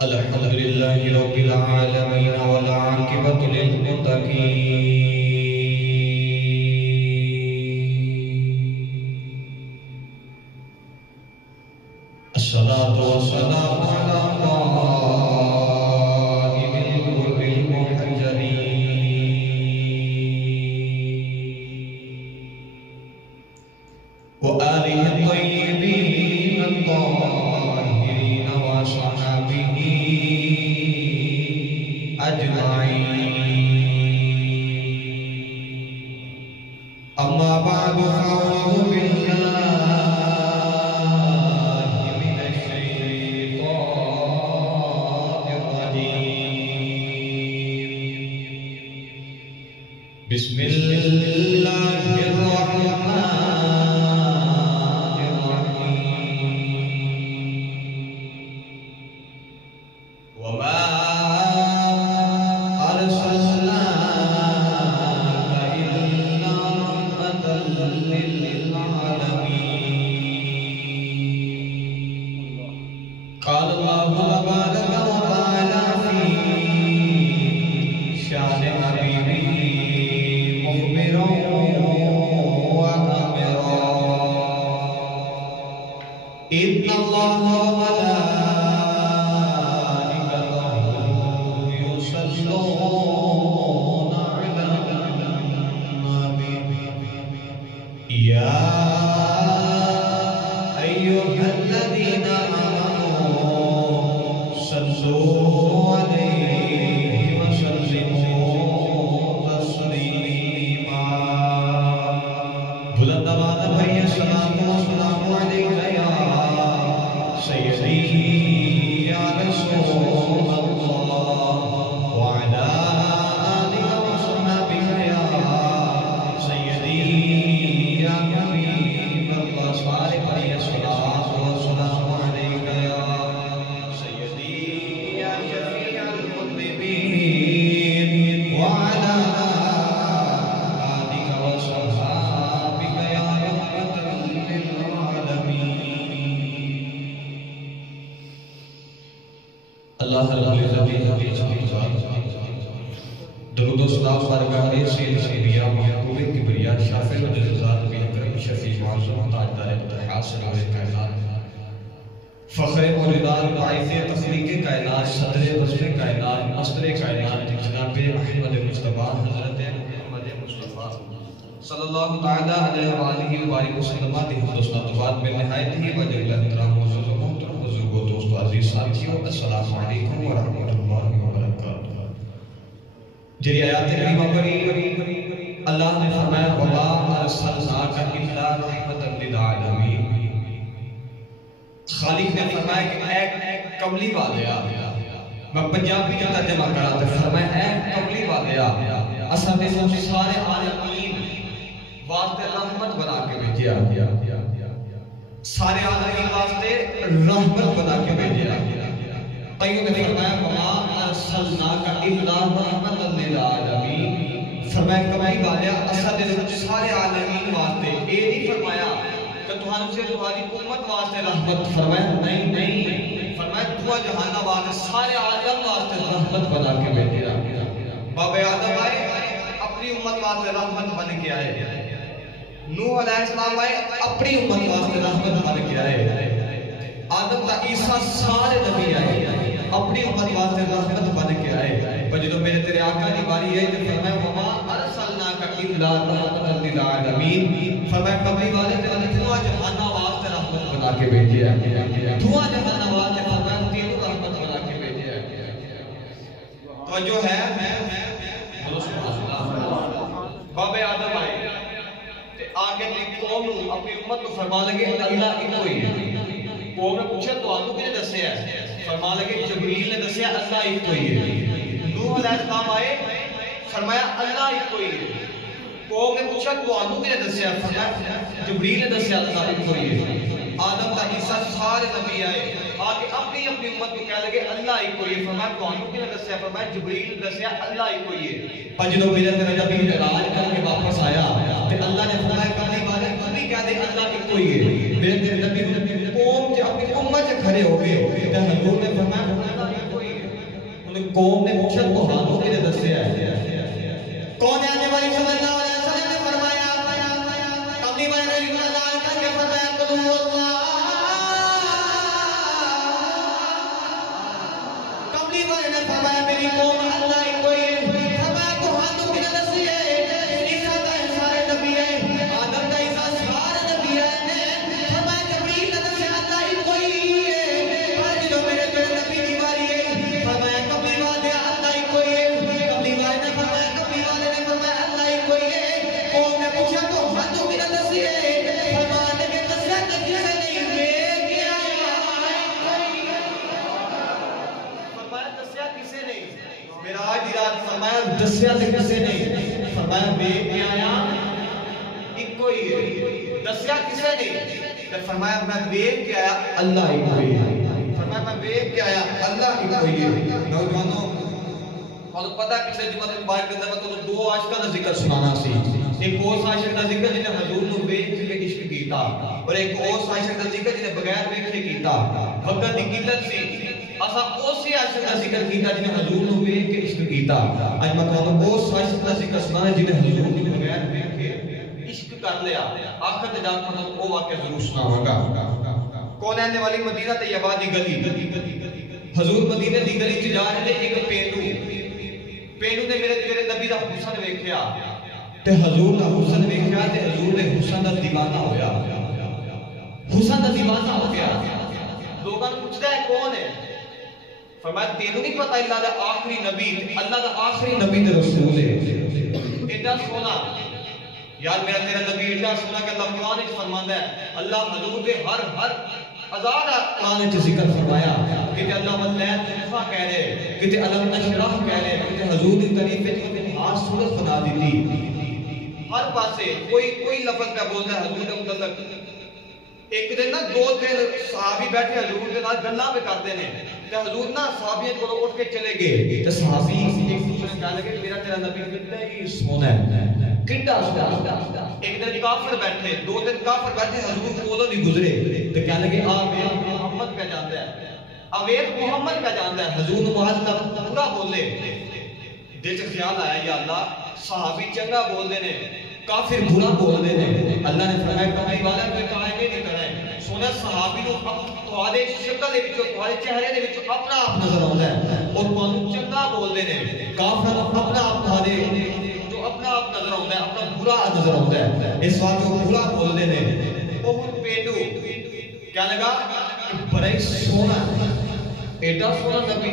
الحمدللہ رب العالمین والعاقبۃ للمتقین الصلاة والسلام علی قائد الغر المحجلین وآلہ الطیبین الطاہرین وصحبہ أجمعين أما بعد فأعوذ بالله من الشيطان الرجيم بسم الله الرحمن الرحيم وما قال الله تبارك وتعالى في شأن حبيبه مخبرا وآمرا إن الله وملائكته يصلون على النبي يا أيها الذين صلوا عليه وسلموا تسليما بلند آواز بھائی السلام علیکم یا سیدی یا رسول اللہ وعلى آلك وصحبك یا سیدی یا حبیب اللہ سارے بھائی السلام علیکم یا سیدی وعلى آلك وصحبك يا رحمة للعالمين اللہ رب العزت درود و سلام بارگاہ سید انبیاء محبوب کبریا شافع مجزات نبی اکرم شفیع معظم تاجدار اتحاد سرور کائنات فخر موجودات باعث تخلیق کائنات صدر وزر کائنات مصدر کائنات جناب احمد مصطفیٰ حضرت محمد مصطفیٰ صلی اللہ تعالی علیہ وآلہ وآلہ وسلم دوستان تو بعد میں نہایت ہی وجہ احترام حضور محترم بزرگوں دوستو عزیز ساتھیوں السلام علیکم ورحمۃ اللہ وبرکاتہ جری آیات کریمہ پڑھی اللہ نے فرمایا وما ارسلناک الا رحمۃ للعالمین خالق نے فرمایا کہ اے کملی والیا میں پنجابی جو ترجمہ کراتے فرمایا اے کملی والیا اساں نے سارے عالمین واسطے رحمت بنا کے بھیجیا سارے عالمین واسطے رحمت بنا کے بھیجیا قیوم نے فرمایا وما ارسلناک الا رحمۃ للعالمین فرمایا کملی والیا اساں نے سارے عالمین واسطے یہ نہیں فرمایا کہ تمہارے سے تمہاری امت واسطے رحمت فرمایا نہیں فرمایا دعا جہان واسطے سارے عالم واسطے رحمت بنا کے بھیجا باب آدم آئے اپنی امت واسطے رحمت بن کے آئے نوح علیہ السلام آئے اپنی امت واسطے رحمت بن کے آئے آدم تا عیسیٰ سارے نبی آئے اپنی امت واسطے رحمت بن کے آئے پر جدو میرے تیرے آقا کی باری ہے تو فرمایا وما ارسلناک الا رحمۃ للعالمین فرمایا کبھی والے دعا جہانا واسطے رحمت بنا کے بھیجیا دعا جہانا واسطے فرمایا تینوں رحمت بنا کے بھیجیا توجہ ہے باب آدم آئے آگے قوم اپنی امت کو فرما لگے اللہ ایک کوئی ہے قوم نے پوچھا تو آدم کنے دسے ہے فرما لگے جبریل نے دسے اللہ ایک کوئی ہے نوح علیہ السلام آئے فرمایا اللہ ایک کوئی ہے قوم نے پوچھا تو آدم کنے دسے ہے فرمایا جبریل نے دسے اللہ ایک کوئی ہے آدم تا عیسیٰ سارے نبی آئے آگے اپنی امت کو کہہ لگے اللہ ایک کوئی ہے فرمایا تو آدم کنے دسے ہے فرمایا جبریل دسے اللہ ایک کوئی ہے پر جنہوں میرے تیرے جب راج کر کے واپس آیا تو اللہ نے فرمایا کہنے والے کبھی کہہ دے اللہ ایک کوئی ہے میرے تیرے نبی قوم جو اپنی امت سے کھڑے ہو گئے تو حضور نے فرمایا قوم نے پوچھا تہانوں کنے دسیا ہے؟ کون ہے؟ آنے والی صلی اللہ علیہ وسلم نے فرمایا کملی والے نے اعلان کر کے فرمایا قل اللہ، کملی والے نے فرمایا میری قوم اللہ ہی کوئی ہے۔ فرمایا تہانوں کنے دسیا ہے؟ عیسیٰ کا سارے نبی ہے، آدم کا عیسیٰ سارے نبی ہے۔ فرمایا جبریل نے دسیا اللہ ہی کوئی ہے، پر جو میرے تیرے نبی دی واری ہے۔ فرمایا کملی والے اللہ ہی کوئی ہے۔ کملی والے نے فرمایا اللہ ہی کوئی ہے۔ قوم نے پوچھا تہانوں کنے دسیا ہے؟ فرمایا نبی دسیا کسی سے نہیں ویکھ کے آیا۔ فرمایا دسیا کسے نہیں، معراج دی رات فرمایا دسیا تے کسے نہیں، فرمایا ویکھ کے آیا اکو ہی ہے۔ دسیا کسے نہیں تے فرمایا میں ویکھ کے آیا اللہ ہی کوئی ہے۔ فرمایا میں ویکھ کے آیا اللہ ہی کوئی ہے۔ نوجوانوں اور پتہ پچھلے جمعہ کے مبارک کے اندر میں تو دو عاشقاں دا ذکر سنانا سی۔ ایک اس عاشق دا ذکر جنہیں حضور نو ویکھ کے عشق کیتا، اور ایک اس عاشق دا ذکر جنہیں بغیر ویکھے کیتا۔ وقت دی قلت سی، اسا اسی عاشق دا ذکر کیتا جنہیں حضور نو ویکھ کے عشق کیتا۔ اج میں تانوں اس عاشق دا ذکر سنانا جنہیں حضور نو بغیر ویکھے عشق کر لیا۔ آخر تے جا کے میں او واقعہ ضرور سناواں گا۔ کونین والی مدینہ طیبہ دی گلی، حضور مدینے دی گلی چ جا رہے ایک پینڈو نے میرے تیرے نبی دا حسن ویکھیا تے حضور دا حسن ویکھیا تے حضور دے حسن دا دیوانہ ہویا، حسن دا دیوانہ ہو گیا۔ لوگاں پوچھدا ہے کون ہے؟ فرمایا تینوں نہیں پتہ اللہ دا آخری نبی، اللہ دا آخری نبی تے رسول ہے۔ ایڈا سونا یار میرا تیرا نبی ایڈا سونا کہ اللہ قرآن وچ فرماندا ہے، اللہ حضور دے ہر آزاد قرآن وچ ذکر فرمایا کہ اللہ واللیل طرفہ کہہ رہے، کہ علم نشرح کہہ رہے، کہ حضور دی تعریف وچ خاص صورت بنا دیتی۔ ہر پاسے کوئی لفظ پہ بولتا ہے حضور دے متعلق۔ ایک دن نا دو تین صحابی بیٹھے حضور دے نال گلاں پہ کرتے نے تے حضور نا صحابیاں کولوں اٹھ کے چلے گئے تے صحابی ایک دوسرے نال کہنے لگے میرا تیرا نبی کتنا ہی سونا ہے، کڈا سونا۔ ایک دن کافر بیٹھے، دو دن کافر بیٹھے حضور کولوں نہیں گزرے تے کہنے لگے آ محمد پہ جاندا ہے، اویت محمد پہ جاندا ہے۔ حضور نماز دا پورا بولے، دل چ خیال آیا یا اللہ صحابی چنگا بول دے نے، کافر برا بول دے نے۔ اللہ نے فرمایا کمائی والا کوئی قائم نہیں کرنا ہے، سونا صحابی نو تہاڈے شکل دے وچوں تہاڈے چہرے دے وچوں اپنا آپ نظر آوندا ہے اور تانوں چنگا بول دے نے۔ کافر نو اپنا آپ تہاڈے جو اپنا آپ نظر آوندا ہے، اپنا برا نظر آوندا ہے، اس واسطے وہ برا بول دے نے۔ وہ پینڈو کیا لگا بڑا ہی سونا، ایڈا سونا نبی،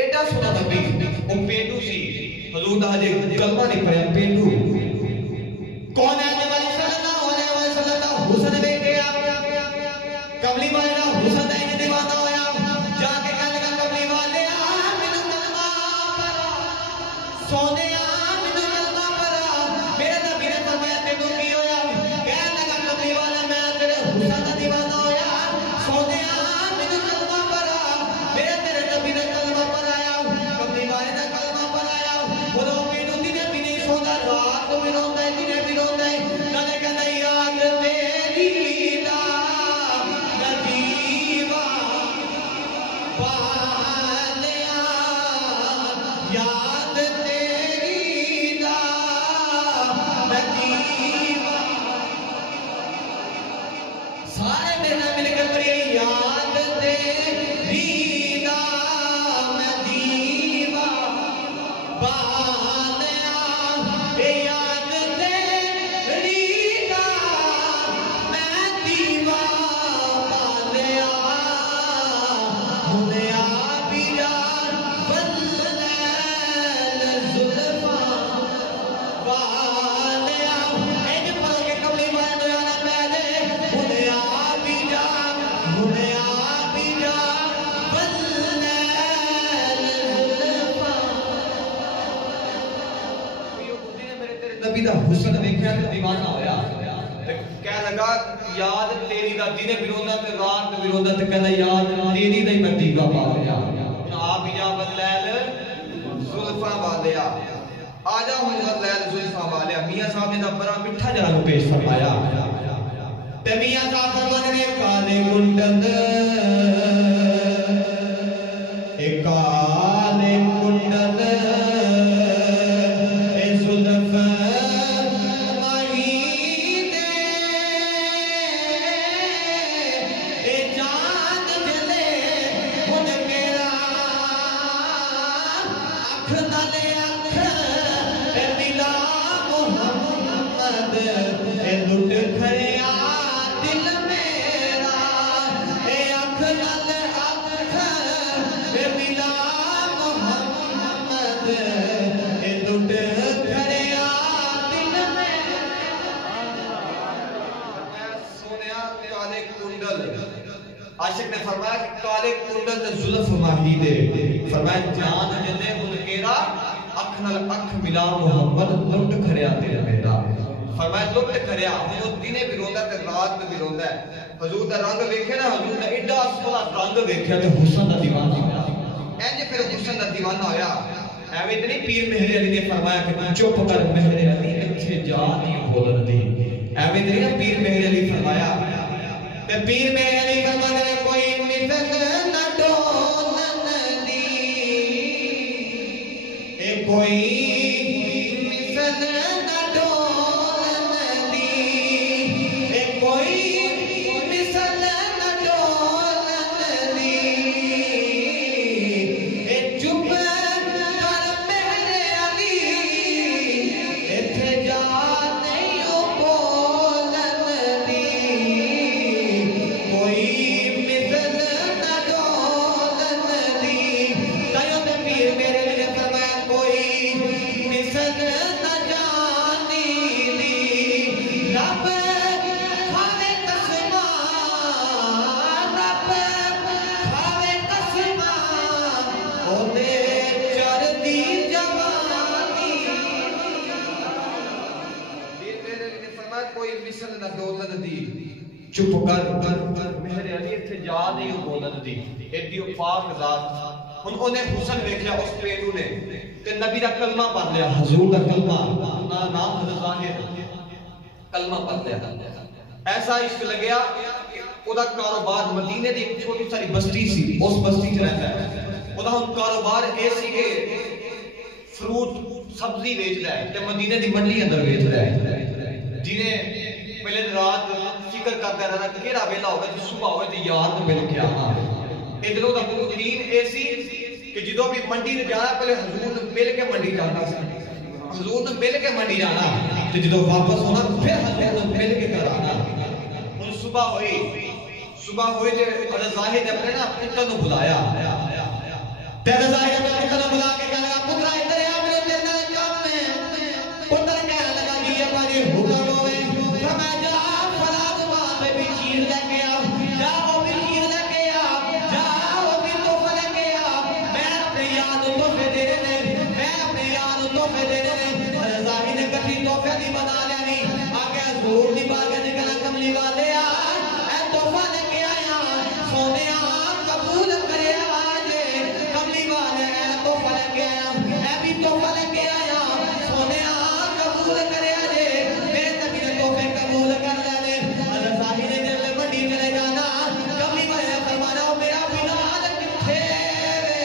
ایڈا سونا نبی۔ وہ پینڈو سی، حضور دا ہجے کلمہ نہیں پڑھیا، پینڈو۔ کون ہے آنے والی صلی اللہ علیہ وسلم دا حسن ویکھ گیا، کملی والے دا حسن دا انج دیوانہ ہویا، جا کے کہنے لگا کملی والے مینوں کلمہ پڑھا، سونے مینوں کلمہ پڑھا۔ میرے نبی نے فرمایا تینوں کی ہویا؟ کہنے لگا کملی والا میں تیرے حسن دا دیوانہ ہویا، سونے مینوں کلمہ پڑھا۔ میرے تیرے نبی نے کلمہ پڑھایا، کملی والے نے کلمہ پڑھایا۔ بولو مینوں دی نبی نہیں سونا، رات کو بھی روندا ہے، دن بھی روندا ہے، کہنے کہنا یاد تیری دا ندیوا والیا، یاد تیری دا ندیوا۔ سارے میرے نام مل کر پڑھیے یاد تیری دا ندیوا والیا، یاد تیری دا میں دیوا والیا، ہنیا بھی یار واللیل زلفاں والیا۔ اینج پڑھ کے کملی والے نو آنا پہ دے، ہنیا بھی یار، ہنیا بھی یار واللیل زلفاں۔ نبی دا حسن ویکھیا تے دیوانہ ہویا، کہنے لگا یاد تیری دا دن بھی روندا تے رات بھی روندا تے کہنا یاد تیری دا ہی میں دیوا پا لیا۔ آپ یا واللیل زلفاں والیا، آجا ہوں واللیل زلفاں والیا۔ میاں صاحب نے دا بڑا میٹھا جہاں پیش فرمایا تے میاں صاحب فرماتے نے کالے کنڈل، کالے عاشق نے فرمایا کہ کالے کنڈل تے زلف ماہی دے، فرمایا جان جنے منکیرا اکھ نال اکھ ملا محمد لٹ کھڑیا تیرا میرا، فرمایا لٹ کھڑیا وہ دنے بھی روندا تے رات بھی روندا ہے۔ حضور دا رنگ ویکھے نا، حضور نے ایڈا سونا رنگ ویکھیا تے حسن دا دیوانہ ہویا، اینج پھر حسن دا دیوانہ ہویا۔ ایویں تے نہیں پیر مہر علی نے فرمایا کہ چپ کر مہر علی ایتھے جا نہیں بولن دی، ایویں تے نہیں پیر مہر علی فرمایا تے پیر مہر علی فرمایا کوئی مثل نہ ڈولن دی، اے کوئی مثل نہ ڈولن دی، اے کوئی مثل نہ ڈولن دی، اے چپ کر مہر علی ایتھے جا نہیں بولن دی، کوئی مثل نہ ڈولن دی۔ تائیوں تے پیر میرے لیے فرمایا کوئی مثل نہ جانی دی، رب کھاوے قسماں، رب کھاوے قسماں، او دے چردی جوانی۔ پیر میرے لیے فرمایا کوئی مثل نہ ڈولن دی، چپ کر مہر علی ایتھے جا نہیں بولن دی، ایڈی پاک ذات۔ انہیں حسن ویکھیا اس پیڑو نے تے نبی دا کلمہ پڑھ لیا، حضور دا کلمہ، نام حضرت ظاہر کلمہ پڑھ لیا۔ ایسا عشق لگیا کہ او دا کاروبار مدینے دی ایک چھوٹی ساری بستی سی، اس بستی چ رہتا ہے، او دا ہن کاروبار اے سی کہ فروٹ سبزی بیچدا ہے تے مدینے دی منڈی اندر بیچدا ہے، جنہیں پہلے رات فکر کرتا رہنا کہ کیڑا ویلا ہوگا جی صبح ہوئے تے یار نوں مل کے آواں۔ ادھروں دا روٹین اے سی کہ جدوں بھی منڈی تے جانا پہلے حضور نوں مل کے منڈی جانا سی، حضور نوں مل کے منڈی جانا تے جدوں واپس ہونا پھر حضور نوں مل کے گھر آنا۔ ہن صبح ہوئی تے حضرت ظاہر نے اپنے نا پتر نوں بلایا تے حضرت ظاہر نے پتر نوں بلا کے کہا پتر ادھر آ، میرے تیرے نال کام ہے۔ پتر کہنے لگا جی ابا جی حکم ہوئے، فرمایا جا فلاں دکان پہ بھی چیز لے کے آ، جا وہ بھی چیز لے کے آ، جا وہ بھی تحفہ لے کے آ، میں اپنے یار نوں تحفے دینے نے، میں اپنے یار نوں تحفے دینے نے۔ حضرت ظاہر نے کٹھی تحفے دی بنا لینی، آگے حضور دی بارگاہ وچ کہنا کملی والے آ، اے تحفہ لے کے آیا سونیا قبول کریا جے، کملی والے اے تحفہ لے کے آیا، اے بھی تحفہ لے کے آیا سونیا قبول کریا جے، میرے نبی نے تحفے قبول کر لینے۔ حضرت ظاہر نے جب منڈی چلے جانا، کملی والے نے فرمانا او میرا بلال کتھے وے،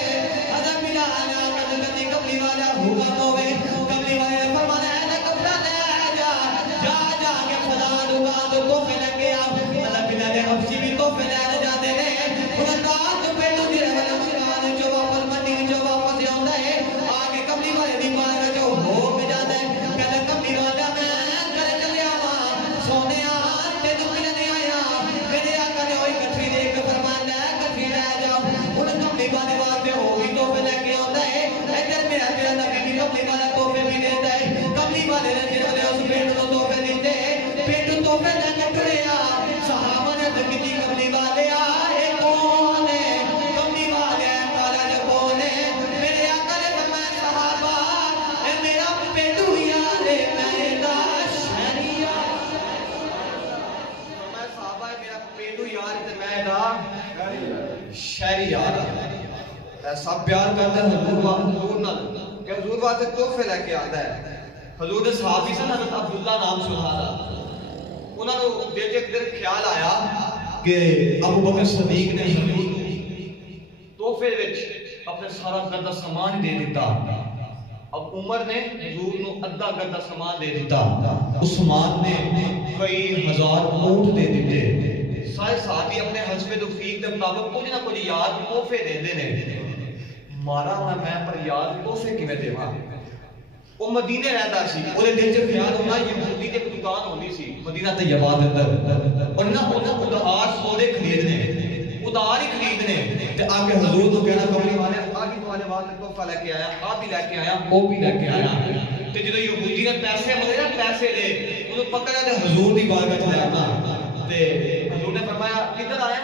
حضرت بلال نے آکر کہتی کملی والا حکم ہوئے، کملی والے نے فرمانا اے کپڑا لے جا، جا جا کے فلاں دکان تو تحفے لے کے آ۔ حضرت بلال حبشی بھی تحفے لے جاتے ہیں، انہیں رات پہلو جڑے والے مسلمان جو واپس منڈی جو واپس آندا ہے، آگے کملی والے دی بارگاہ جو ہو کے جاتا ہے، کہتا کملی والا میں گھر چلیا واں سونیا تینوں ملنے آیا، میرے آقا نے ہوئی کٹھی دے کے فرمایا ہے کٹھی لے جاؤ۔ انہیں کملی والے واسطے وہ بھی تحفے لے کے آندا ہے، ادھر میرا تیرا نبی بھی کملی والا تحفے بھی دیتا ہے۔ کملی والے نے جنہوں نے اس پیٹ کو تحفے دیتے، پیٹ تحفے لے کے ٹریا، صحابہ نے تو کتنی کملی والے آئے کون ہے، کملی والے کالا جو کون ہے، میرے آقا نے فرمایا صحابہ اے میرا پیٹو یار ہے میرا شہری یار، فرمایا صحابہ اے میرا پیٹو یار ہے میرا شہری یار۔ ایسا پیار کرتا ہے حضور نال کہ حضور واسطے تحفے لے کے آتا ہے۔ حضور دے صحابی سن حضرت عبداللہ نام سبحان اللہ، انہوں نے دیکھ ایک دن خیال آیا کہ ابو بکر صدیق نے حضور تحفے وچ اپنے سارا گھر سامان دے دیتا، اب عمر نے حضور نو ادھا گھر دا سامان دے دیتا، عثمان نے کئی ہزار اونٹ دے دیتے، سارے صحابی اپنے حسب توفیق دے مطابق کچھ نہ کچھ یاد تحفے دیندے نے۔ مارا میں پر یاد تحفے کیویں دیواں؟ وہ مدینے رہتا سی، اودے دل چ خیال ہونا یہودی دی ایک دکان ہوندی سی مدینہ طیبہ دے اندر، اور نہ ادھار سودے خریدنے، ادھار ہی خریدنے تے آگے حضور تو کہنا کملی والے آگے والے واسطے تحفہ لے کے آیا، آ بھی لے کے آیا، وہ بھی لے کے آیا، تے جدوں یہودی نے پیسے ملے نا پیسے لے انہوں پکڑا تے حضور دی بارگاہ چ لے آنا، تے حضور نے فرمایا کدھر آیا؟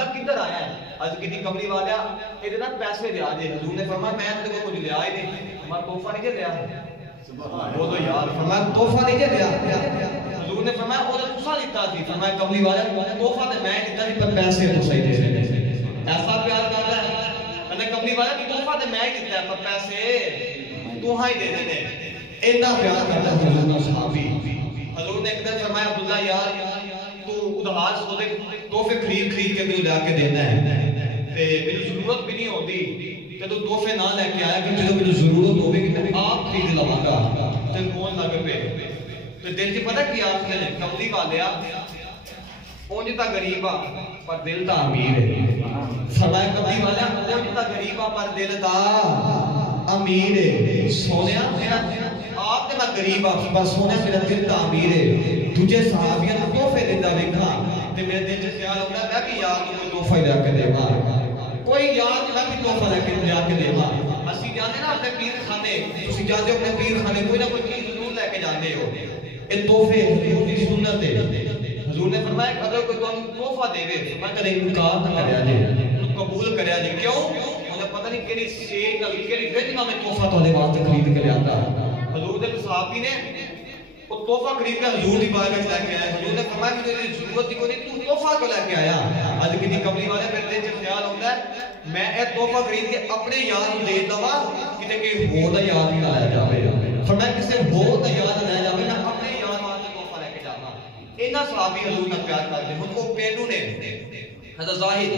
عبداللہ کدھر آیا ہے؟ عرض کی کملی والیا یہ نا پیسے لیا جے. حضور نے فرمایا میں تیرے کو کچھ لیا ہی نہیں. فرمایا تحفہ نہیں جے لیا. بولو یار. فرمایا تحفہ نہیں جے لیا. حضور نے فرمایا وہ تسا لیتا سی. فرمایا کملی والیا تحفہ تے میں لیتا سی پر پیسے تو صحیح دے دے. ایسا پیار کرتا ہے. کہنے کملی والیا تحفہ تے میں لیتا ہے پر پیسے تو ہی دے دے. اتنا پیار کرتا ہے حضور کا صحابی. حضور نے ایک دن فرمایا عبداللہ یار تو ادھار سودے تحفے خرید کے مجھے لا کے دینا ہے تے میری ضرورت بھی نہیں ہوتی تے تو تحفے نہ لے کے آیا کہ جب مجھے ضرورت ہوگی کہ میں آپ خرید لواں گا تے کون لگ پے تے دل چ پتہ کی آکھدے نے کملی والیا اونج تا غریب آ پر دل تا امیر ہے. فرمایا کملی والیا اونج تا غریب آ پر دل تا امیر ہے. سونیا میرا آپ تے میں غریب آ پر سونیا میرا دل تا امیر ہے. تجھے صحابیاں نوں تحفے دیندا ویکھاں تے میرے دل چ خیال ہوندا میں بھی یار کوئی تحفہ لے کے دیواں. کوئی یار میں بھی تحفہ لے کے دیواں. اسی جاندے نا اپنے پیر خانے تسی جاندے ہو اپنے پیر خانے کوئی نہ کوئی چیز ضرور لے کے جاندے ہو. اے تحفے حضور دی سنت ہے. حضور نے فرمایا اگر کوئی تانوں تحفہ دیوے میں کدے انکار نہ کریا جے قبول کریا جے. کیوں؟ انہیں پتہ نہیں کیڑی سیل نال کیڑی وچ نہ میں تحفہ تواڈے واسطے خرید کے لیا. حضور دے صحابی نے وہ تحفہ خرید کے حضور دی بارگاہ وچ لے کے آئے. حضور نے فرمایا مجھے ضرورت ہی کوئی نہیں تو تحفہ کیوں لے کے آیا؟ اج کی کملی والے میرے دل وچ خیال ہوندا ہے میں اے تحفہ خرید کے اپنے یار نوں دے دواں کتے کہ ہور دا یار نہ لایا جاوے. فرمایا کسے ہور دا یار نہ لایا جاوے میں اپنے یار واسطے تحفہ لے کے جاواں. اینا صحابی حضور نال پیار کردے. ہن او پینڈو نے حضرت زاہد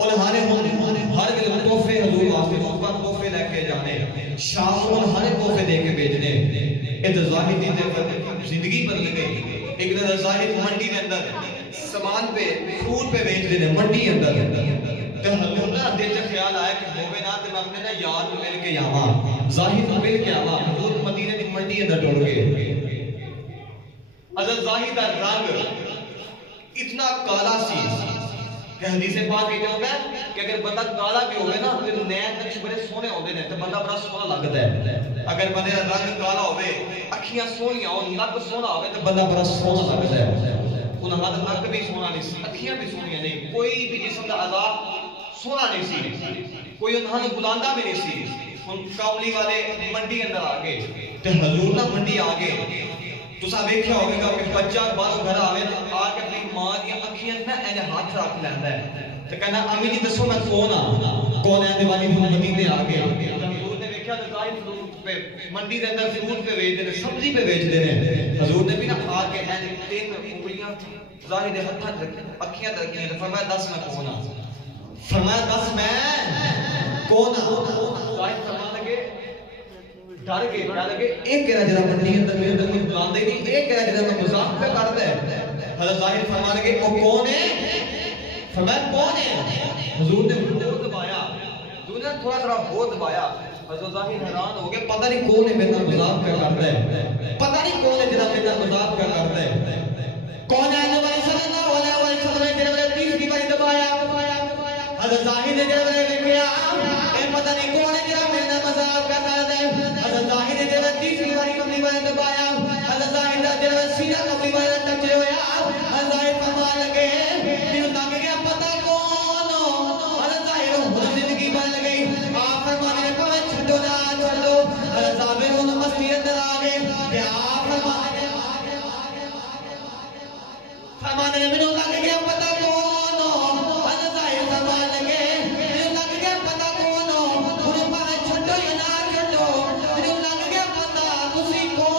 اور ہر ویلے تحفے حضور واسطے تحفے لے کے جانے. شام کو ہر تحفے دے کے بھیجنے. ادھر زاہد دی زندگی بدل گئی. ایک دن زاہد منڈی کے اندر سامان پہ فروٹ پہ بیچ دینے منڈی اندر. تے حضور نے دل چ خیال آیا کہ ہوے نا تے میں اپنے نا یار نوں مل کے آواں زاہد نوں مل کے آواں. حضور مدینے دی منڈی اندر ٹر گئے. حضرت زاہد دا رنگ اتنا کالا سی کہ حدیث پاک یہ ہوتا ہے کہ اگر بندہ کالا بھی ہوئے نا تو نین نقش بڑے سونے ہوتے ہیں تو بندہ بڑا سونا لگتا ہے. اگر بندے کا رنگ کالا ہوئے اکھیاں سونیاں ہو نک سونا ہوئے تو بندہ بڑا سونا لگتا ہے. انہاں دا نک بھی سونا نہیں سی اکھیاں بھی سونیاں نہیں کوئی بھی جسم دا اعضاء سونا نہیں سی کوئی انہاں نوں بلاندا بھی نہیں سی. ہن کملی والے منڈی اندر آ گئے تے حضور نہ منڈی آ گئے. تساں ویکھیا ہوگا کہ بچہ باہر گھر آوے تے آ کے اپنی ماں دی اکھیاں تے اینے ہاتھ رکھ لیندا ہے تے کہنا امی جی دسو میں کون ہاں کون ہے والی مدینے آ گئے. حضور نے ویکھیا تے ظاہر فروٹ پہ منڈی دے اندر فروٹ پہ بیچ دے سبزی پہ بیچ دے. حضور نے بھی نہ آ کے اینے تین انگلیاں ظاہر دے ہتھاں تے اکھیاں تے رکھیاں تے فرمایا دس میں کون ہاں. فرمایا دس میں کون ہاں. ظاہر فرمان لگے ڈر گئے کیا لگے ایک کہہ رہا جڑا منڈی اندر میرے اندر کوئی بلاندے نہیں ایک کہہ رہا جڑا میں مذاق پہ کردا ہے. حضرت ظاہر فرمان لگے او کون ہے. فرمایا کون ہے. حضور نے ہور دبایا. حضور نے تھوڑا تھوڑا ہور دبایا. حضرت ظاہر حیران ہو گئے پتہ نہیں کون ہے میرے نال مذاق پہ کردا ہے. پتہ نہیں کون ہے جڑا میرے نال مذاق پہ کردا ہے. کون ہے نبی صلی اللہ علیہ وسلم نے جڑا تیسری بار دبایا. حضرت ظاہر نے جڑا ویکھیا اے پتہ نہیں کون ہے جڑا میرے نال مذاق پہ کردا ہے. حضرت ظاہر نے جڑا تیسری بار کملی والے دبایا. حضرت ظاہر دا جڑا سینہ کملی والے ٹچ ہویا. حضرت ظاہر فرمان لگے مینوں لگ گیا پتہ کون ہو. حضرت ظاہر خود زندگی بدل گئی. آپ فرمانے نے پاویں چھڈو نہ چھڈو. حضرت ظاہر وہ مسجد اندر آ گئے تے آپ فرمانے نے مینوں لگ گیا پتہ کون ہو. حضرت ظاہر فرمان لگے مینوں لگ گیا پتہ کون ہو. انہوں پاویں چھڈو یا نہ چھڈو مینوں لگ گیا پتہ تسی کون.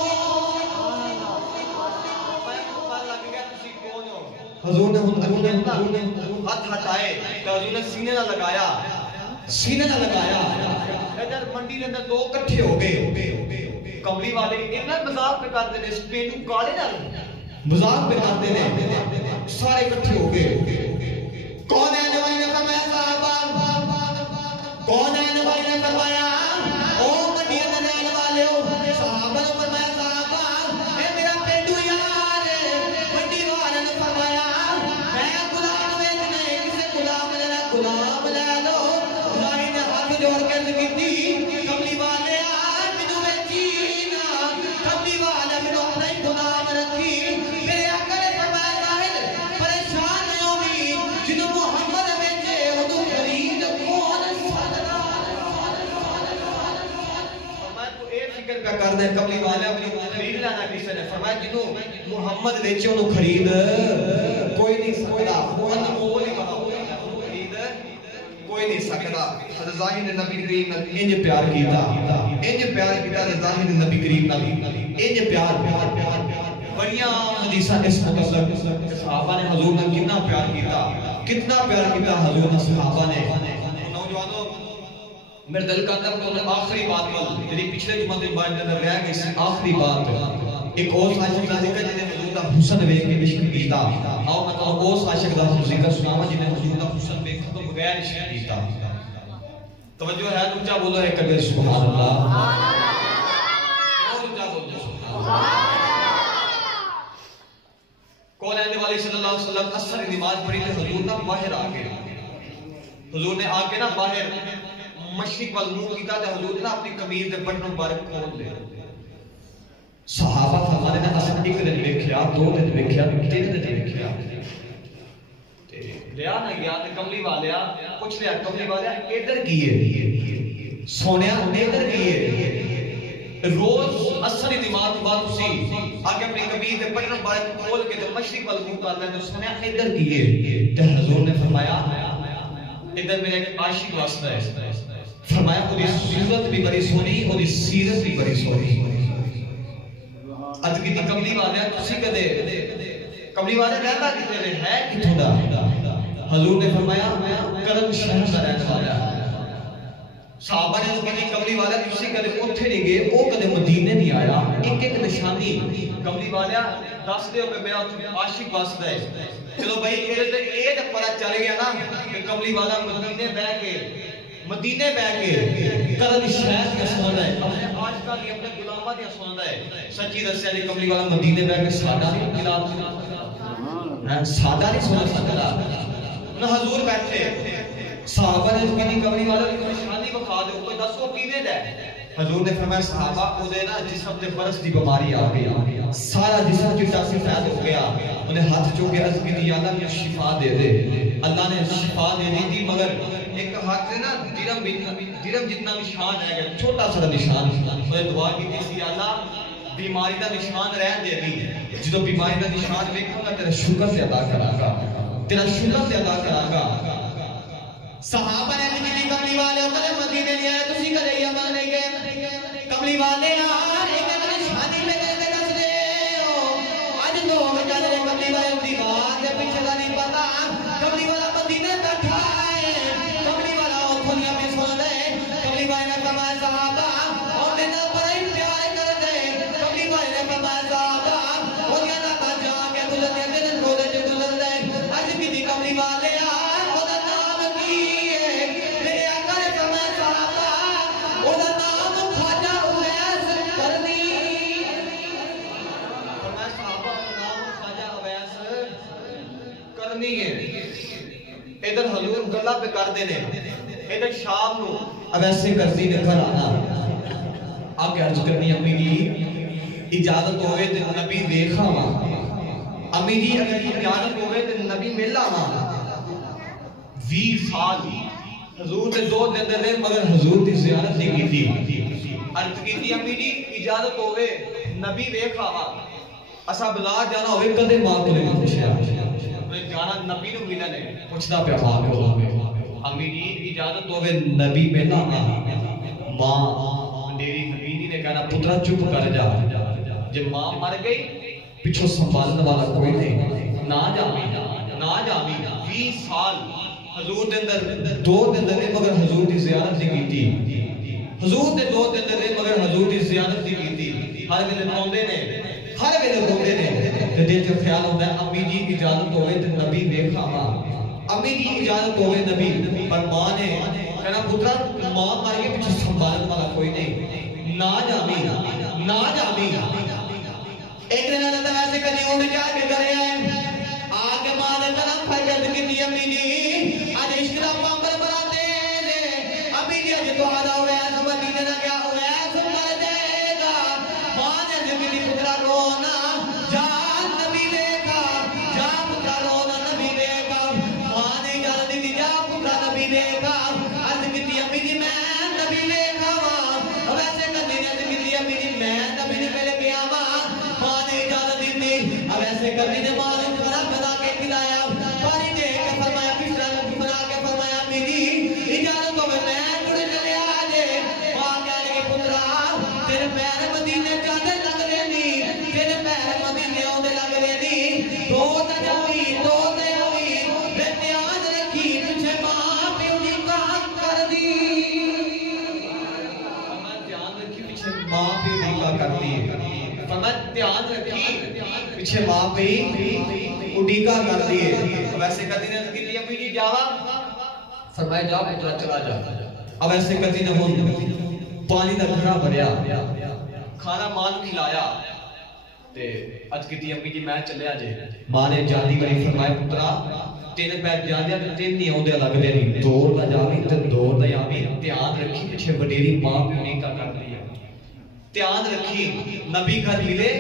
لگ گیا تسی کون ہو. حضور نے ہاتھ ہٹائے تو حضور نے سینے نہ لگایا. سینے نہ لگایا. ادھر منڈی کے اندر دو اکٹھے ہو گئے. کملی والے اتنا مذاق پہ کرتے ہیں پینڈو کالے نال مذاق پہ کرتے ہیں. سارے اکٹھے ہو گئے. کون ہے نبی نے فرمایا صحابہ. کون ہے نبی نے فرمایا او مدینے دے رہنے والے ہو. صحابہ نے فرمایا صحابہ اے میرا پینڈو یار ہے. منڈی والے نے فرمایا میں غلام بیچنے کسے غلام لینا غلام لے لو. ظاہر نے ہاتھ جوڑ کے عرض کی کملی والے مینوں بیچی نا. کملی والے مینوں اپنا ہی غلام رکھی. میرے آقا نے فرمایا ظاہر پریشان نہیں ہوگی جنہوں محمد پہ کرنا ہے کملی والے اپنی خرید لینا کسی نے فرمایا جنہوں محمد ویچے انہوں خرید کوئی نہیں سکتا انمول ہی کہا خرید کوئی نہیں سکتا حضرت ظاہر نے نبی کریم نے انج پیار کیتا ظاہر نے نبی کریم نے انج پیار بڑیاں حدیثہ اس مطلب صحابہ نے حضور نے کتنا پیار کیتا حضور نے صحابہ نے نوجوانوں میرے دل کا اندر تو آخری بات میری پچھلے جمعہ دن بعد اندر رہ گئی سی آخری بات ایک اور عاشق کا ذکر جنہیں حضور کا حسن ویکھ کے عشق کیتا آؤ میں تو اس عاشق کا ذکر سناواں جنہیں حضور کا حسن ویکھ کے بغیر عشق کیتا توجہ ہے اونچا بولو ایک کبیر سبحان اللہ اور اونچا بولو سبحان اللہ کون آنے والی صلی اللہ علیہ وسلم اثر نماز پڑھی تو حضور نے باہر آگے حضور نے آگے نا باہر مشرق والموہ کی کہا حضور نے اپنی قمیض دے بٹن مبارک کھول دے صحابہ فرمانے نے اصل ایک دن دیکھیا 2 دن دیکھیا 3 دن دیکھیا لیا نہ گیا تے کملی والیا پوچھ لیا کملی والیا ادھر کیے سونیا ادھر کیے روز اثر نماز بعد اسی آگے اپنی قمیض دے بٹن مبارک کھول کے تے مشرق والموہ کا اللہ نے سونیا ادھر کیے تے حضور نے فرمایا ادھر میرے ایک عاشق واسطہ ہے فرمایا وہ صورت بھی بڑی سونی اور سیرت بھی بڑی سونی اج کی کملی والے تسی کدے کملی والے رہتا کتے ہے کتھوں دا حضور نے فرمایا کرم شہر دا رہنے والا صحابہ نے کہا کملی والا تسی کدے اوتھے نہیں گئے او کدے مدینے نہیں آیا ایک ایک نشانی کملی والا دس دے کہ میرا عاشق واسطہ ہے چلو بھائی یہ تو پتہ چل گیا نا کہ کملی والا مدینے بہ کے کرن شہر کے سننا ہے اپنے آج کا بھی اپنے غلامہ دیا سننا ہے سچی دسیا جی کملی والا مدینے بہ کے سادہ نہیں خلاف سادہ نہیں سنا سکتا نہ حضور بیٹھے صحابہ نے کہی کملی والا کی نشانی بکھا دے کوئی دسو کیویں دے حضور نے فرمایا صحابہ او دے نا جسم تے برس دی بیماری آ گئی سارا جسم چٹا سفید ہو گیا انہیں ہاتھ چو کے عرض کی دی اللہ نے شفا دے دے اللہ نے شفا دے دی تھی مگر ایک ہاتھ سے نا درم جتنا نشان ہے چھوٹا سا نشان انہیں دعا کی تھی اللہ بیماری دا نشان رہ دے دی جدو بیماری دا نشان دیکھوں گا تیرا شکر سے ادا کرا گا تیرا شکر سے ادا کرا گا صحابہ نے کہا کملی والے کدے مدینے نہیں آئے تسی کدے یمن نہیں گئے کملی والے ایک نشانی پہ دے دس دے اج لوگ جانے کملی والے دی بات دے پیچھے دا نہیں پتا کملی والا مدینے بیٹھا ہے کملی والا اوتھوں میں سن لے کملی والے نے فرمایا صحابہ اور دے نال بڑا ہی پیار کر دے کملی والے نے فرمایا صحابہ او دیا نہ جا کے گزر دے دن روزے جو گزر دے اج کی دی کملی والے ادھر حضور گلہ پہ کر دینے ادھر شام نو اب ایسے کرتی نے گھر آنا آگے عرض کرنی امی جی اجازت ہوئے تے نبی دیکھا ماں امی جی اگر اجازت ہوئے تے نبی ملا ماں 20 سال حضور نے 2 دن دے مگر حضور دی زیارت نہیں کی تھی عرض کی تھی امی جی اجازت ہوئے نبی دیکھا ماں اسا بلاد جانا ہوئے کدے ماں کو نہیں پوچھا جانا نبی نو ملنے پوچھدا پیا ماں کو امی جی اجازت ہوے نبی ملنا ماں میری نبی نے کہا پترا چپ کر جا جب ماں مر گئی پیچھے سنبھالنے والا کوئی نہیں نہ جامی 20 سال حضور دے اندر 2 دن دے مگر حضور دی زیارت نہیں کیتی حضور دے 2 دن دے مگر حضور دی زیارت نہیں کیتی ہر ویلے روندے نے تے دل چ خیال ہوندا ہے امی جی اجازت ہوے تے نبی ویکھا امی جی اجازت ہوے نبی پر ماں نے کہنا پترا ماں مر گئی پیچھے سنبھالنے والا کوئی نہیں نہ جامی ایک دن اللہ تعالی سے کہیں اٹھ جا کے کرے آگے ماں نے قدم پھڑ کے دی امی جی اج عشق دا پامبر بناتے نے امی جی اج تو آدا ہویا سمجھ نہ کیا ہویا سمجھ دے گا ماں نے جو میری پترا رونا جا نبی دیکھا جا پترا رونا نبی دیکھا ماں نے جلدی دی جا پترا نبی دیکھا عرض کی امی جی میں نبی دیکھا ویسے کدی نے کی امی جی دھیان رکھی پیچھے ماں پہ اڈیکا کر دیے ویسے کہتی نے کی دی امی جی جاوا فرمایا جا پترا چلا جا اب ایسے کہتی نے ہوں پانی دا گھڑا بھریا کھانا ماں نوں کھلایا تے اج کیتی امی جی میں چلیا جے ماں نے جاندی واری فرمایا پترا تین پیر جاندیا تے تین نہیں اوندے لگدے نہیں دوڑ دا جاویں تے دوڑ دا آویں دھیان رکھی پیچھے وڈیری ماں پیو کا کر دی دھیان رکھی نبی گھر ملے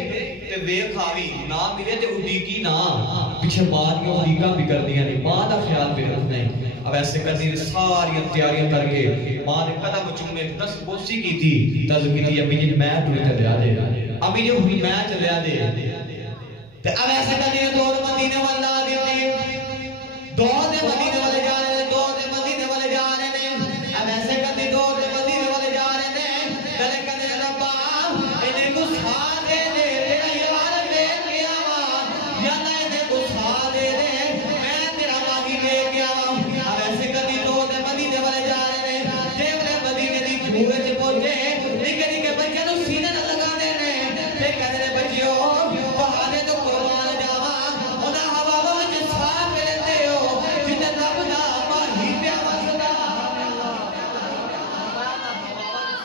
تے ویکھ آوی نہ ملے تے اڈیکی نہ پیچھے ماں دی اڈیکا بگڑ دیاں نہیں ماں دا خیال بھی رکھنا ہے اب ایسے کرنی ساری تیاریاں کر کے ماں نے قدم چومے دس بوسی کی تھی تز کی امی جی میں ٹوٹ چلیا دے امی جی ہوئی میں چلیا دے تے اب ایسے کرنی دوڑ مدینے والا دے دوڑ دے مدینے والے جا رہے ہیں دوڑ دے مدینے والے جا رہے ہیں اب ایسے کرنی دوڑ دے مدینے والے جا رہے ہیں دلے کرنے ربا انہیں کو سا دے دے تیرا یار لے گیا وہاں یا نہ انہیں کو سا دے دے میں تیرا ماہی لے گیا وہاں اب ایسے کرنی دوڑ دے مدینے والے جا رہے ہیں دیولے مدینے دی جھوئے سے پہنچے نکے نکے بچے تو سینے نہ لگا دے رہے ہیں تے کہنے بچیوں بہانے تو قربان جاوا انہا حوالوں جن صاحب لیتے ہو جنہیں رب دا ماہی پہ واسدہ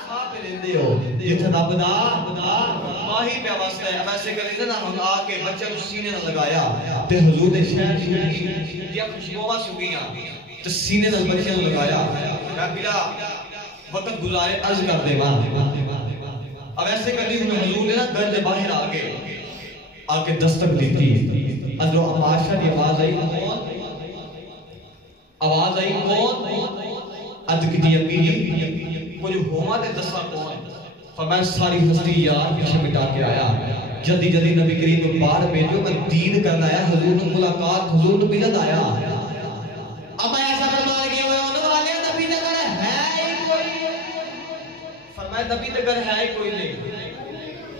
صاحب لیتے ہو جتنے رب دا ماہی پہ واسدہ ہے اب ایسے کریں نا ہم آکے بچے تو سینے نہ لگایا تے حضور دے شہر چھوٹی دیا خوشبوہ سکیاں تے سینے نہ بچے نہ لگایا میں بلا وقت گزارے عرض کر دے اب ایسے کرنی ہوں حضور نے نا گھر دے باہر آکے دستک دیتی اندرو عماشہ دی آواز آئی کون اد کتی امی جی کچھ ہوما تے دسا کون فرمایا ساری ہستی یار پیچھے مٹا کے آیا جلدی جلدی نبی کریم کو باہر بھیجو میں دید کرنا آیا حضور نے ملاقات حضور نے ملت آیا اب ایسا فرما گیا ہوئے انہوں والے نبی نگر ہے ہی کوئی فرمایا نبی نگر ہے ہی کوئی نہیں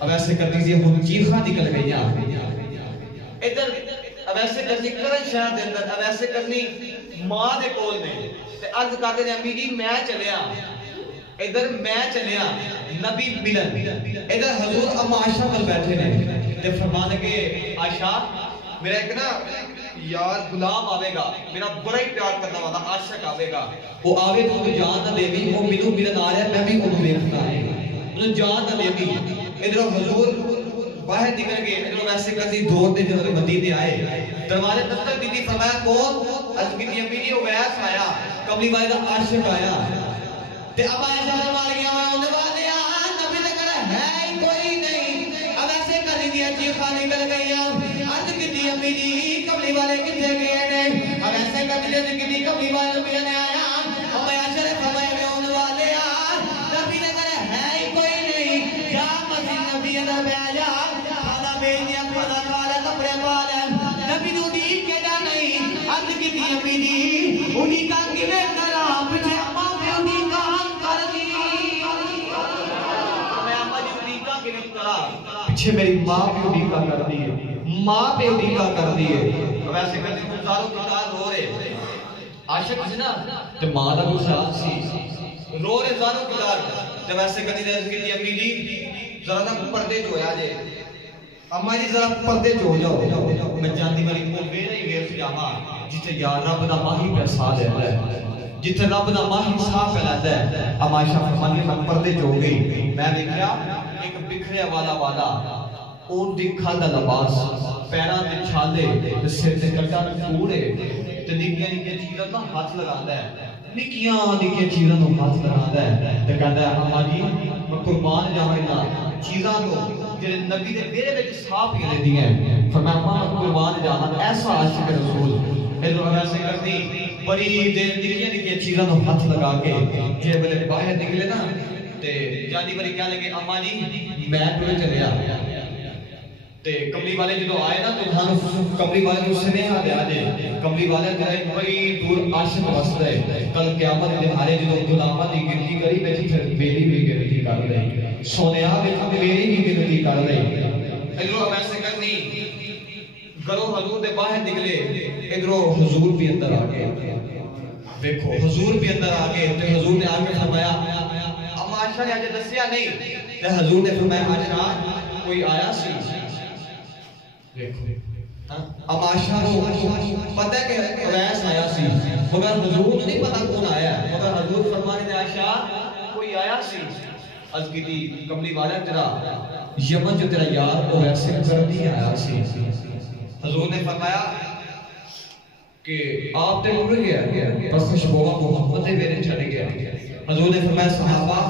اب ایسے کر دیجئے ہم چیخاں نکل گئی ادھر اب ایسے کرنی کرن شہر دے اندر اب ایسے کرنی ماں دے کول میں تے عرض کرتے ہیں امی جی میں چلیا ادھر میں چلیا نبی ملن ادھر حضور اما عائشہ پر بیٹھے نے تے فرمانے کے عائشہ میرا ایک نا یار غلام آوے گا میرا بڑا ہی پیار کرنا والا عاشق آوے گا وہ آوے تو مجھے جان نہ دے بھی وہ ملو ملن آ رہا ہے میں بھی انہوں دیکھتا ہے انہوں جان نہ دے بھی ادھر حضور باہر نکل گئے ادھر ویسے کرتی دور دے جنہوں مدینے آئے دروازے دستک دی تھی فرمایا کون از کی امی نے اویس آیا قبلی بائی دا عاشق آیا تے اب ایسا فرما گیا میں انہیں والے نبی نگر ہے ہی کوئی نہیں اب ایسے کرنی دیا چیخا نکل گئی عرض کی امی جی قبلی والے کتنے گئے نے اب ایسے کرنی دیا کی قبلی والے نبی نے آیا اب ایسے فرمایا میں انہیں والے نبی نگر ہے ہی کوئی نہیں یا مسیح نبی اندر بیجا کھانا بیج دیا کھانا کھالا کپڑے پالا نبی نو ڈیک کے جا نہیں عرض کی امی جی انہی کا گلے کرا پچھے اما پہ انہی کا پیچھے میری ماں پہ اڈیکا کر دیئے ماں پہ اڈیکا کر دیئے ویسے کرتے ہیں گزاروں کتار رو رہے عاشق سے نا تو ماں دا گزار سی رو رہے زاروں کتار جب ایسے کرتے ہیں کہ امی جی ذرا نا پردے جو ہے آجے اما جی ذرا پردے جو ہو جاؤ میں جاندی والی کو بے نہیں گئے سے جاما جیتے یا رب دا ماہی پہ ساتھ ہے جیتے رب دا ماہی صاف پھیلاتا ہے اما عائشہ فرمانی میں پردے جو ہو گئی میں دیکھیا ایک بکھرے والا اون دکھا دا لباس پیران دے چھالے تے سر تے کٹا پورے تے نکیاں نکیاں چیزاں نہ ہاتھ لگاندا ہے نکیاں چیزاں نو ہاتھ لگاندا ہے تے کہندا ہے اما جی میں قربان جاواں چیزاں نو جڑے نبی دے میرے وچ صاف ہی رہندی ہیں فرمایا اما قربان جاواں ایسا عاشق رسول ادھر ایسے کرتی بڑی دیر نکیاں چیزاں نو ہاتھ لگا کے جے ویلے باہر نکلے نا تے جانی بری کہنے لگے اما جی میں ٹرے چلیا تے کملی والے جدو آئے نا تو ہم کملی والے کو سنیہا دے آجے کملی والے جائے بڑی دور عاشق وسط ہے کل قیامت دن آئے جدو غلامہ دی گنتی کری بیٹھی پھر میری بھی گنتی کر رہی سونیہا بھی میری بھی گنتی کر رہی ادھروں ہم ایسے کرنی گھروں حضور دے باہر نکلے ادھروں حضور بھی اندر آگے دیکھو حضور بھی اندر آگے تو حضور نے آگے فرمایا اما عائشہ نے آجے دسیا نہیں تو حضور نے فرمایا عائشہ کوئی آیا سی دیکھو اماشا کو پتہ ہے کہ اویس آیا سی مگر حضور نہیں پتہ کون آیا ہے مگر حضور فرمانے نے عائشہ کوئی آیا سی از کی دی کملی والا تیرا یمن جو تیرا یار اویس کر دی آیا سی حضور نے فرمایا کہ آپ تے اڑ گیا بس خوشبو محمد میرے چھڑ گیا حضور نے فرمایا صحابہ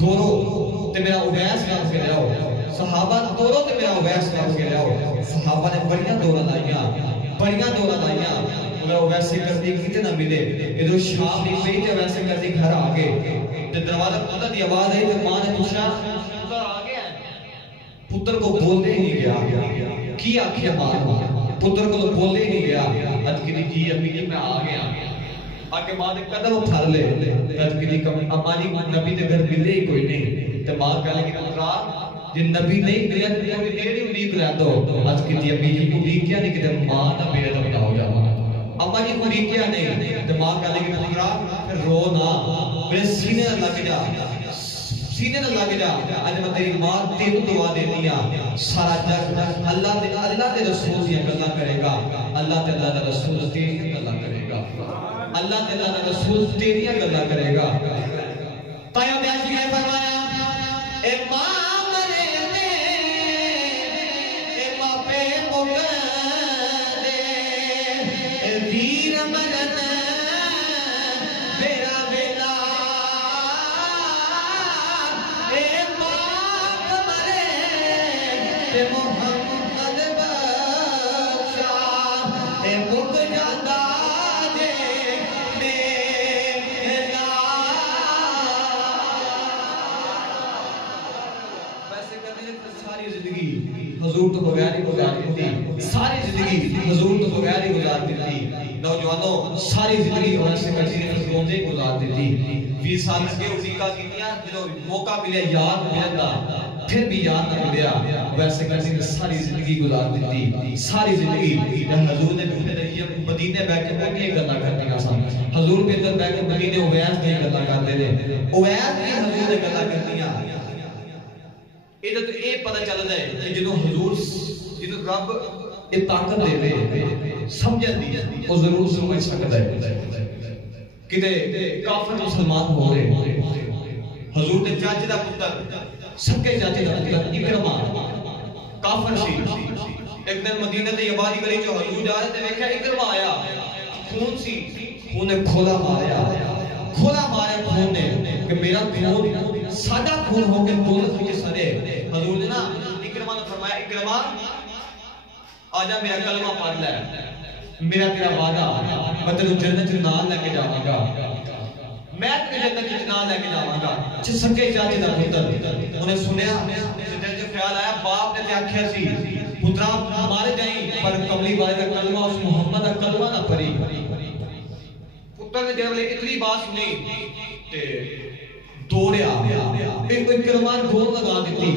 دورو تے میرا اویس کر کے لاؤ صحابہ دورو تے میرا اویس کر کے لاؤ صحابہ نے بڑیاں دورہ لائیاں مگر اویس کر دی کتے نہ ملے ادھر شام نہیں پئی تے اویس کر دی گھر آ گئے تے دروازہ کھولا دی آواز آئی تے ماں نے پوچھا پتر آ گیا پتر کو بولنے ہی گیا کی آکھیا ماں پتر کو بولنے ہی گیا حد کی جی امی جی میں آ گیا آکے ماں نے قدم پھر لے حد کی امانی نبی دے گھر ملے ہی کوئی نہیں تے ماں کہنے کی پترا جن نبی نہیں ملیا تے کوئی میری امید رہ دو حد کی امی جی امید کیا نہیں کہ ماں نہ میرے تک نہ ہو جا اما جی امید کیا نہیں تے ماں کہنے کی پترا پھر رو نہ میرے سینے نہ لگ جا سینے نہ لگ جا اج میں تیری ماں تینوں دعا دینی ہاں سارا جگ اللہ دے رسول دی گلاں کرے گا اللہ تے اللہ دا رسول تیری گلاں کرے گا اللہ تے اللہ دا رسول تیری گلاں کرے گا تایوں بیان کی فرمایا اے ماں مرے تے اے ماں پہ مگر دے اے ویر مرن میرا ویلا اے پاک مرے تے محمد بخشا اے مک جاندہ دے میرا ویسے کرنے ساری زندگی حضور تو بغیر ہی گزار دیتی ساری زندگی حضور تو بغیر ہی گزار دیتی نوجوانوں ساری زندگی ہونے سے کرتی نے روزے گزار دیتی 20 سال لگے امریکہ کیتیاں جنہوں موقع ملے یاد ملتا پھر بھی یاد نہ ملیا ویسے کرتی نے ساری زندگی گزار دیتی ساری زندگی حضور نے پھر مدینے بیٹھ کے یہ گلا کرتی آسان حضور کے اندر بیٹھ کے مدینے اویس کی گلا کرتے ہیں اویس کی حضور نے گلا کرتی ہیں یہ تو یہ پتہ چلتا ہے کہ جنہوں حضور جنہوں رب یہ طاقت دے دے سمجھن دی وہ ضرور سمجھ سکتا ہے کہ کافر مسلمان ہو رہے حضور نے چاچے دا پتر سکے چاچے دا پتر اکرمہ کافر سی ایک دن مدینہ دے آبادی گلی جو حضور جا رہے تھے دیکھا اکرمہ آیا خون سی خون نے کھولا ماریا خون نے کہ میرا خون سادہ خون ہو کے دولت کے سرے حضور نے نا اکرمہ نے فرمایا اکرمہ آجا میرا کلمہ پڑھ لے میرا تیرا وعدہ میں تیرے جنت نال لے کے جاواں گا میں تیرے جنت نال لے کے جاواں گا جس سکے چاچے دا پتر انہیں سنیا دل جو خیال آیا باپ نے تے آکھیا سی پترا مارے جائیں پر کملی والے دا کلمہ اس محمد دا کلمہ نہ پڑھی پتر نے جب اتنی بات سنی تے دوڑیا ایک اکرمان دور لگا دیتی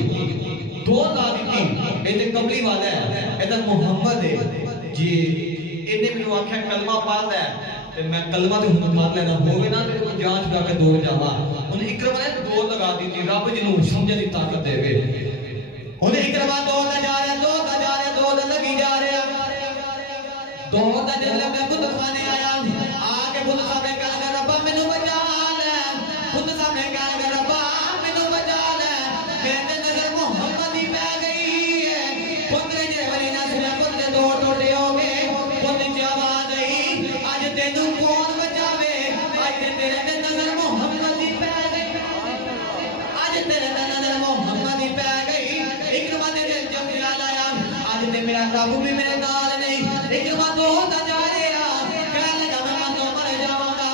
ایتے کملی والا ہے ایتا محمد ہے جی انہیں میں آکھا کلمہ پڑھ ہے میں کلمہ تے ہوں پڑھ لینا ہوگے نا تے کوئی جان چکا کے دوڑ جاوا انہیں اکرمان دور لگا دیتی رب جنہوں سمجھے دی طاقت دے گے انہیں اکرمان دوڑ جا رہے دوڑ لگی جا رہے دوڑ دا جلے میں خود خانے آیا آگے خود سامنے کہا گا ربا میں نو بچا لے خود سامنے کہا گا ربا میں نو بچا لے میرے نظر محمد ہی پہ گئی ہے خود رجے ولی نہ سنے خود نے دوڑ ٹوٹے ہو گئے خود جوا گئی آج تینو کون بچاوے آج تیرے نظر محمد ہی پہ گئی آج تیرے نظر محمد ہی پہ گئی اکرمہ نے دل جب خیال آیا آج تے میرا رب بھی میرے نال نہیں اکرمہ تو ہوتا جا رہا کہنے لگا میں مر جاواں گا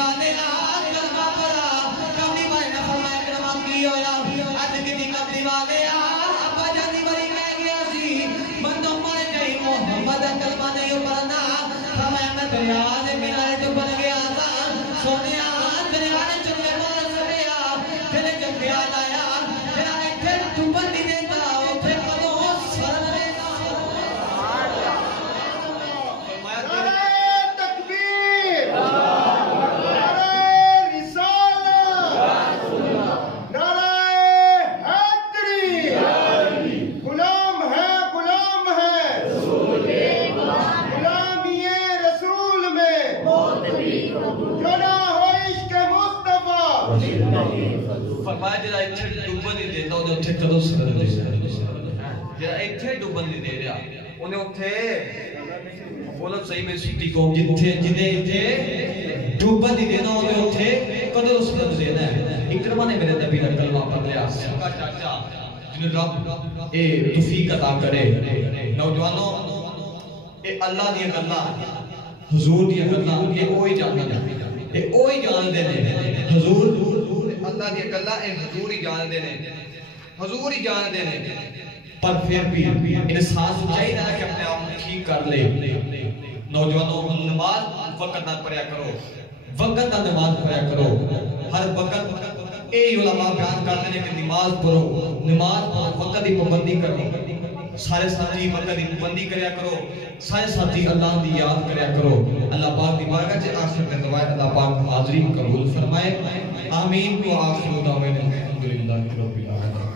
والے کلمہ پڑھا کملی والے نے فرمایا کلمہ کی ہویا اج کی کملی والے ابا جانی بڑی کہہ گیا سی بندوں مر گئی محمد کلمہ نہیں پڑھنا فرمایا میں دریا دے کنارے تو بن گیا تھا سونیا دریا نے چنگے مول سڑیا تیرے جب یاد آیا تیرا ایتھے ڈوبن نہیں دیتا اوتھے کدوں سر دیتا فرمایا جڑا ایتھے ڈوبن نہیں دیتا اونے اوتھے کدوں سر دیتا جڑا ایتھے ڈوبن نہیں دے رہا اونے اوتھے بولو صحیح میں سٹی کو جتھے جنے ایتھے ڈوبن نہیں دینا اونے اوتھے کدوں سر دینا ہے اکرمہ نے میرے نبی دا کلمہ پڑھ لیا کا چاچا جن رب اے توفیق عطا کرے نوجوانوں اے اللہ دی گلاں حضور دی گلاں اے اوہی جاندا اے اوہی جاندے نے حضور اللہ دی گلاں اے حضور ہی جاندے نے حضور ہی جاندے نے پر پھر بھی انسان چاہیے نہ کہ اپنے آپ کو ٹھیک کر لے نوجوانوں نماز وقت نہ پڑھیا کرو وقت نہ نماز پڑھیا کرو ہر وقت اے علماء بیان کرتے ہیں کہ نماز پڑھو نماز وقت کی پابندی کرو سارے ساتھی وقت کی پابندی کریا کرو سارے ساتھی اللہ دی یاد کریا کرو اللہ پاک دی بارگاہ سے آخر میں دعا اللہ پاک حاضری قبول فرمائے آمین و آخر دعوانا الحمدللہ رب العالمین